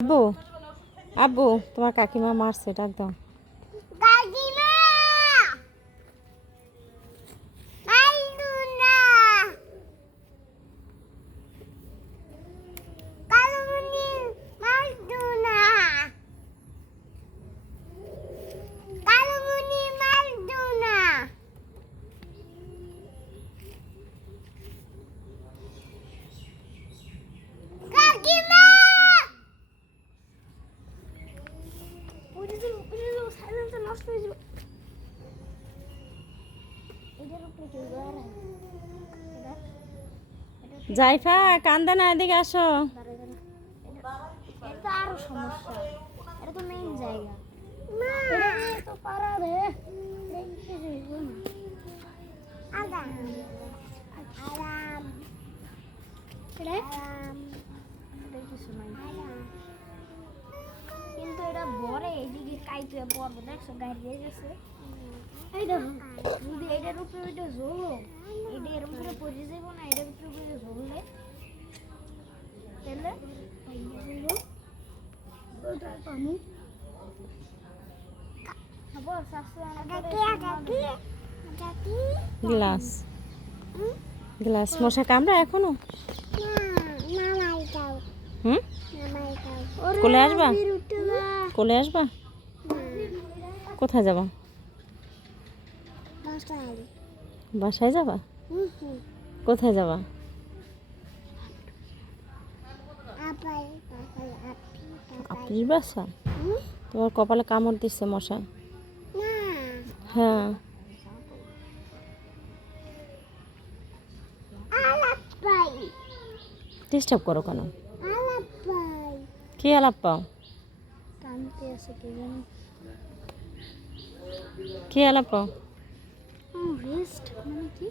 আব্বু আব্বু তোমার কাকিমা মারছে, ডাক দাও। কাকিমা মাইলু না কালুমনি মাইলু না কালুমনি মাইলু না কাকিমা ওরে সাইলেন্সার নষ্ট হয়ে যাবে। এটার উপরে কেউ দাঁড়ায় জাইফা কান্দা না, এদিকে আসো। এটা আরো সমস্যা, এটা তো মেইন জায়গা। এটা তো পারা রে আরাম আরাম এটা কিছু নাই, কিন্তু এটা বড়ে এদিকে কাইতে পড়বো। দেখছো গাড়ি দিয়ে গেছে। এই দেখো যদি এটার উপরে ওইটা ঝোলো, এটা এর উপরে পড়ে যাবো না, এটার উপরে পড়ে ঝোললে তাহলে পানি গ্লাস গ্লাস মশা কামড়া এখনো? হুম, কোলে আসবা? কোলে আসবা? কোথায় যাবা? বাসায় যাবা? কোথায় যাবা? আপনার বাসা? তোমার কপালে কামড় দিচ্ছে মশা? হ্যাঁ। ডিস্টার্ব করো কেন? কি আলাপ পাও? কি আলাপ পাও? রেস্ট মানে কি?